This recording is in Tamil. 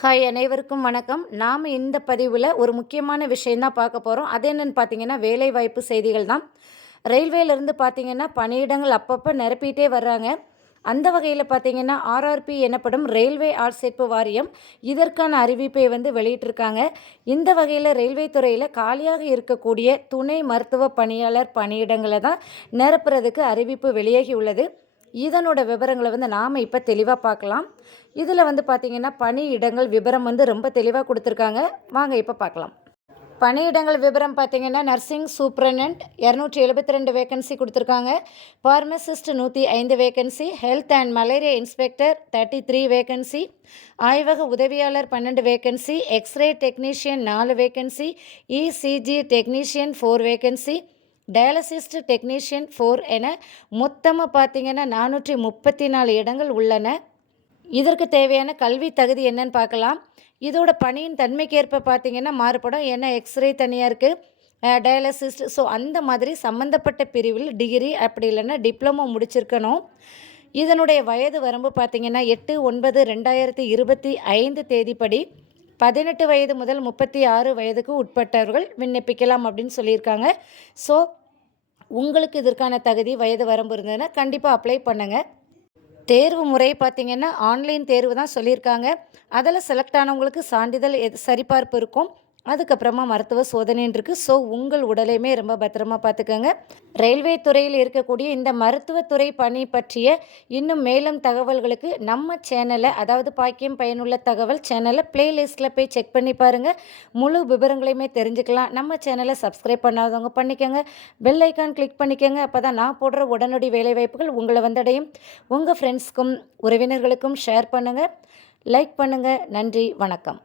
ஹாய் அனைவருக்கும் வணக்கம். நாம் இந்த பதிவில் ஒரு முக்கியமான விஷயந்தான் பார்க்க போகிறோம் அது என்னென்னு பார்த்தீங்கன்னா வேலைவாய்ப்பு செய்திகள் தான். ரயில்வேலேருந்து பார்த்தீங்கன்னா பணியிடங்கள் அப்பப்போ நிரப்பிட்டே வர்றாங்க. அந்த வகையில் பார்த்தீங்கன்னா ஆர்ஆர்பி எனப்படும் ரயில்வே ஆட்சேர்ப்பு வாரியம் இதற்கான அறிவிப்பை வந்து வெளியிட்டிருக்காங்க. இந்த வகையில் ரயில்வே துறையில் காலியாக இருக்கக்கூடிய துணை மருத்துவ பணியாளர் பணியிடங்களை தான் நிரப்புறதுக்கு அறிவிப்பு வெளியாகி உள்ளது. இதனோட விவரங்களை வந்து நாம் இப்போ தெளிவாக பார்க்கலாம். இதில் வந்து பார்த்திங்கன்னா பணியிடங்கள் விவரம் வந்து ரொம்ப தெளிவாக கொடுத்துருக்காங்க. வாங்க இப்போ பார்க்கலாம். பணியிடங்கள் விவரம் பார்த்தீங்கன்னா நர்சிங் சூப்பரனண்ட் இரநூற்றி எழுபத்தி ரெண்டு வேகன்சி கொடுத்துருக்காங்க. ஃபார்மசிஸ்ட் நூற்றி ஐந்து vacancy health and malaria inspector thirty three vacancy ஆய்வக உதவியாளர் பன்னெண்டு வேகன்சி எக்ஸ்ரே டெக்னீஷியன் நாலு vacancy ECG technician four vacancy dialysis technician four என மொத்தமாக பார்த்தீங்கன்னா நானூற்றி முப்பத்தி நாலு இடங்கள் உள்ளன. இதற்கு தேவையான கல்வி தகுதி என்னன்னு பார்க்கலாம். இதோட பணியின் தன்மைக்கேற்ப பார்த்தீங்கன்னா மாறுபடும். ஏன்னா எக்ஸ்ரே தனியாக இருக்குது டயாலிசிஸ்ட். ஸோ அந்த மாதிரி சம்மந்தப்பட்ட பிரிவில் டிகிரி அப்படி இல்லைன்னா டிப்ளமோ முடிச்சிருக்கணும். இதனுடைய வயது வரம்பு பார்த்திங்கன்னா எட்டு ஒன்பது ரெண்டாயிரத்தி இருபத்தி ஐந்து தேதிப்படி. பதினெட்டு வயது முதல் முப்பத்தி ஆறு வயதுக்கு உட்பட்டவர்கள் விண்ணப்பிக்கலாம் அப்படின்னு சொல்லியிருக்காங்க. ஸோ உங்களுக்கு இதற்கான தகுதி வயது வரம்பு இருந்ததுன்னா கண்டிப்பாக அப்ளை பண்ணுங்கள் தேர்வு முறை பார்த்திங்கன்னா ஆன்லைன் தேர்வு தான் சொல்லியிருக்காங்க. அதில் செலக்ட் ஆனவங்களுக்கு சான்றிதழ் சரிபார்ப்பு இருக்கும். அதுக்கப்புறமா மருத்துவ சோதனைன்னு இருக்குது ஸோ உங்கள் உடலையுமே ரொம்ப பத்திரமா பார்த்துக்கோங்க. ரயில்வே துறையில் இருக்கக்கூடிய இந்த மருத்துவத்துறை பணி பற்றிய இன்னும் மேலும் தகவல்களுக்கு நம்ம சேனலை அதாவது பாக்கியம் பயனுள்ள தகவல் சேனலை பிளேலிஸ்ட்டில் போய் செக் பண்ணி பாருங்கள் முழு விவரங்களையுமே தெரிஞ்சுக்கலாம். நம்ம சேனலை சப்ஸ்கிரைப் பண்ணாதவங்க பண்ணிக்கோங்க. பெல் ஐக்கான் கிளிக் பண்ணிக்கோங்க. அப்போ தான் நான் போடுற உடனடி வேலைவாய்ப்புகள் உங்களை வந்தடையும். உங்கள் ஃப்ரெண்ட்ஸ்க்கும் உறவினர்களுக்கும் ஷேர் பண்ணுங்கள் லைக் பண்ணுங்கள் நன்றி. வணக்கம்.